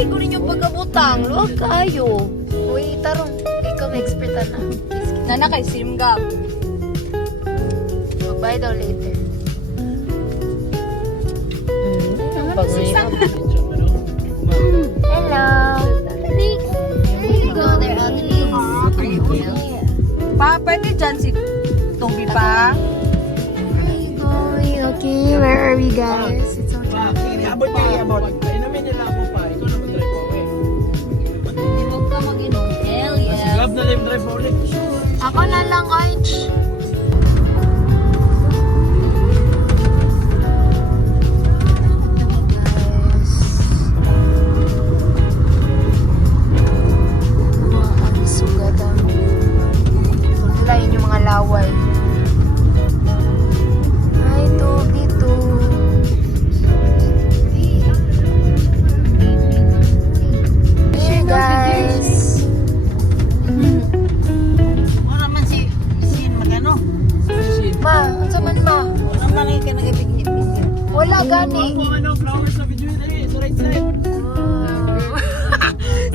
lagi ko rin yung pagkabutang. Luwag kayo. Uy, tarong. Ikaw expert na. Nana kay Simgap. Magbayad daw later. Hello. There you go there, Annalise. Pa, pwede dyan si Toby pa. There you go. Okay, where are we guys? It's okay. Abot kayo, abot. Ay namin nila ako pa. Ikaw na mag-drive pa uwi. Hindi mo ka mag-inom. Hell yes. Grab na lang yung drive pa ulit. Ako na lang, Arch. Laway. Ay, Toby to. Here, guys. Wala man si magano. Ma, ano man ma? Wala man lang ka nagpigit-pigit. Wala gani. Kung ano, flowers sa video dali, sa right side.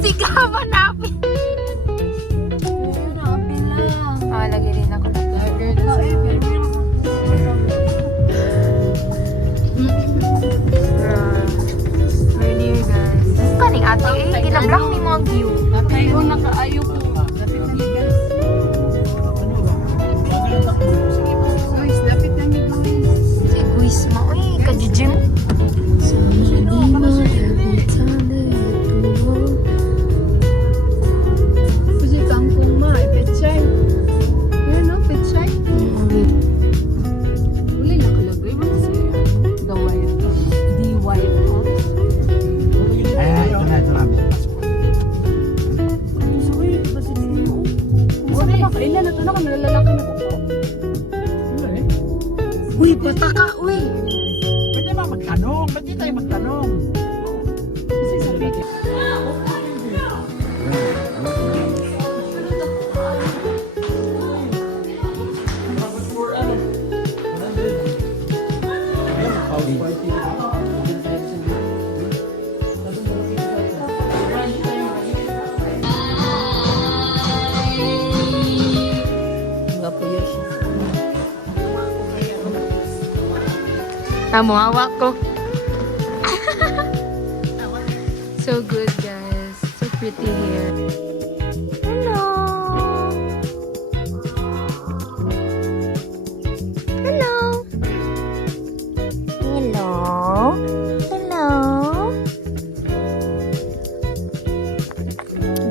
Sigaw napin. Ah, lagi rin ako na. We're near, guys. Kaning ate, kinablock ni mo ang view. Ayaw, nakaayo ko. Guys, lapit namin kami. Si Guis mo, uy, ka-gym. Kasi kangkong ma, ipetchay. Yan o, petchay. Uli nakalagay mo na siya. The white. The white house. Ay, ito na, ito na. Wala na, kailan na ito na kung nalalaki na ko. Uy, pataka, uy. Pwede ba magtanong? Ba't di tayo magtanong? Kasi sabi ko. Tamo, hawak ko. So good, guys. So pretty here. Hello. Hello. Hello. Hello.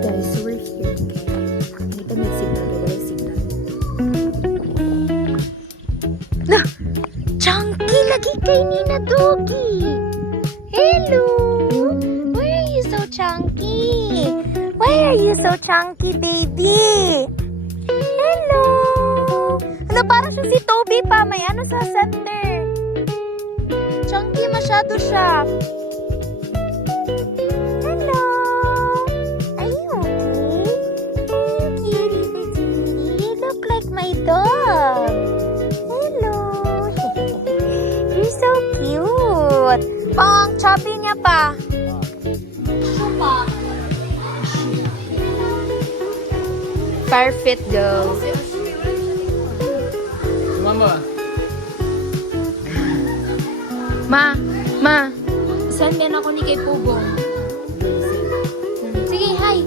Guys, we're here. Dito may signal. Wala signal. Nah! Chunky lagi kay Nina Doggy. Hello. Why are you so chunky? Why are you so chunky, baby? Hello. Ano, parang siya si Toby pa. May ano sa center. Chunky masyado siya. Hello. Are you okay? Cutie patootie. You look like my dog. You're so cute. Pang, chubby niya pa. Perfect girl. Mama. Ma. Saan yan ako ni kay Pugong? Sige, hi.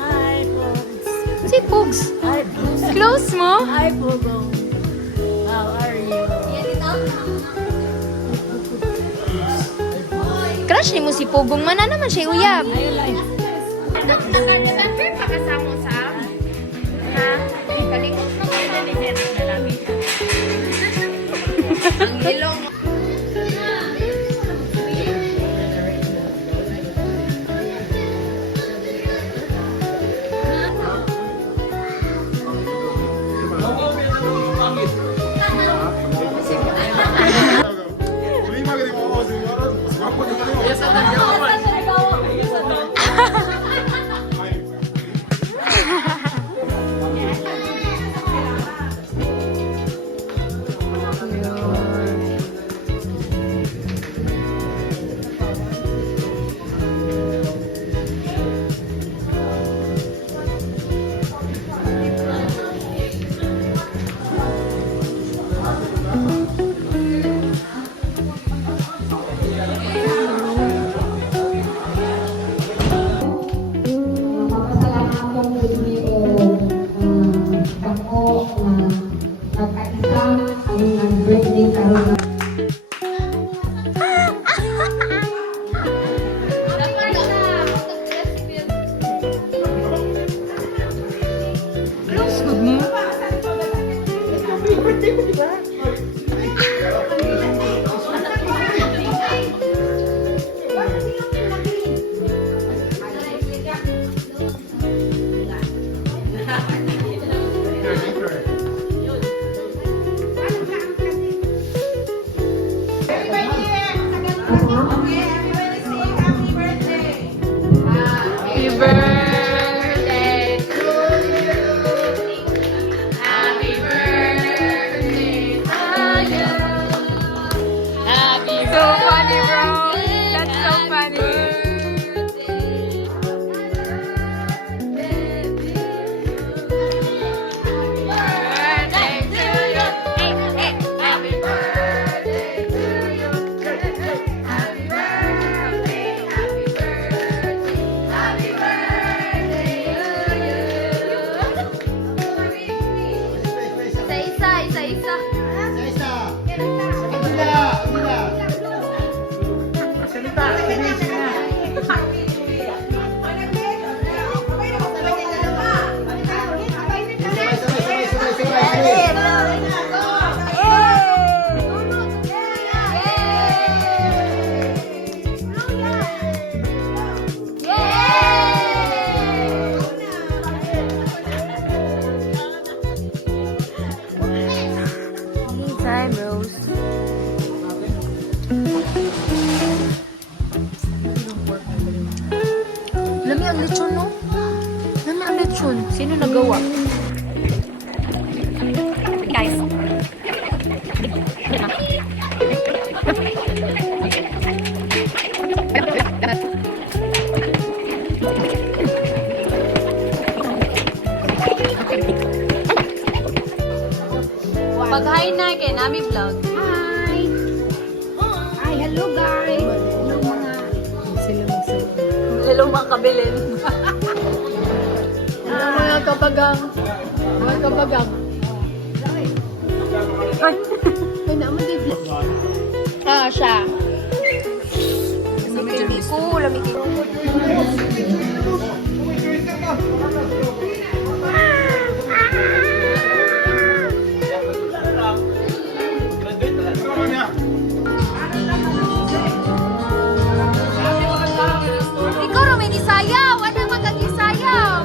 Hi, Pogs. Si Pugs. Hi, Pogs. Close mo? Hi, Pugong. How are you? Crush ni mo si Pugong. Mana naman siya uyab. I like Nag-remember pa kasama sa ha? Kalimot na kayo na ni Zero na namin. Ang ilong. Pag-hi na kay Nami Vlog. Hi! Hi, hello guys! Hello mga... Lalo mga kabilin. Hello mga kabagang. Mga kabagang. Ay! Ay, naman din. Ah, siya. Lamig ko, lamig ko. Ikaw raw may nisayaw. Ano magag-isayaw?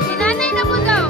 Si nanay na po daw.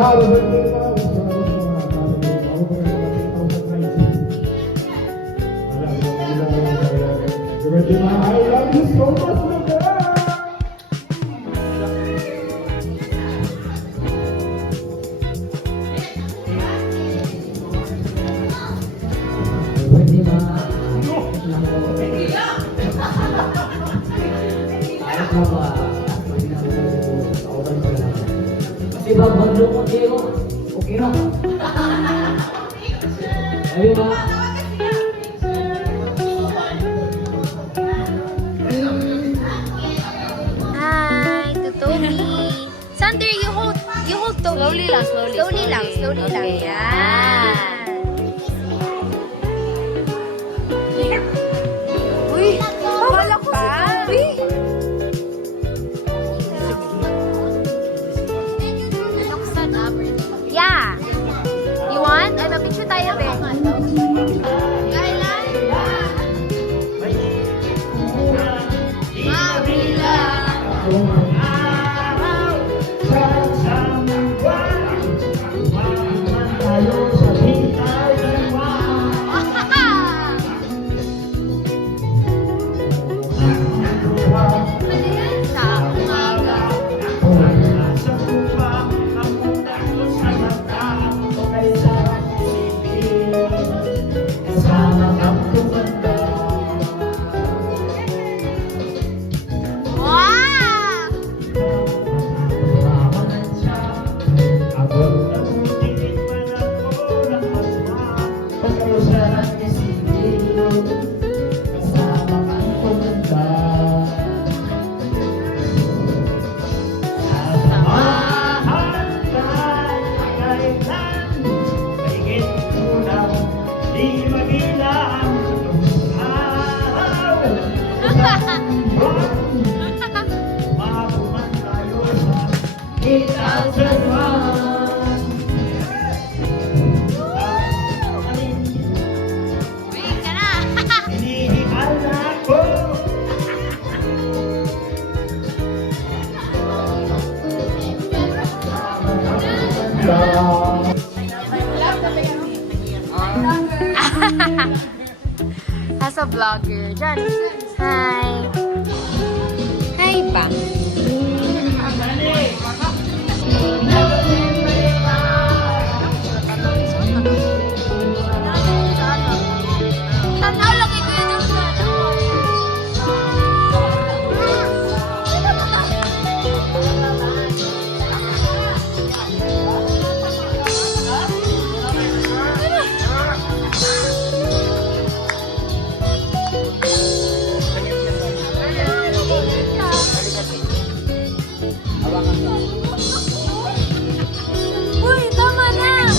I love you so much, my girl. Kasi babaglo ko kayo. Okay na. Ayun ba? Hi, to Toby. Sander, you hold Toby. Slowly lang. Slowly lang. Okay. Yan. Uy, wala ko si Toby. Yeah. You want? Ano, picture tayo, be. As a vlogger. Jan. Hi. Hi ba? Tanaw lagi ko yun sa Uy, tama na!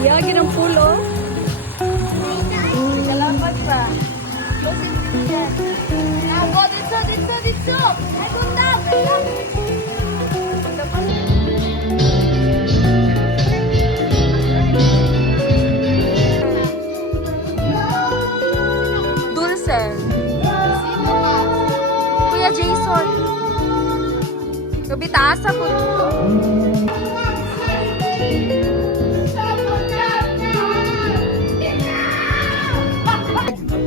Yagi ng pulo. Kalapat pa. Ako, dito. Ako na, son. Gabitaasa po.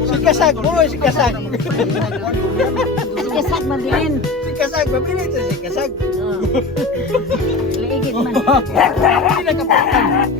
Si Kasag, boy, si Kasag. Kasag mabilin. Si Kasag, mabili ito si Kasag. Leigit man. Hindi nakapagkan.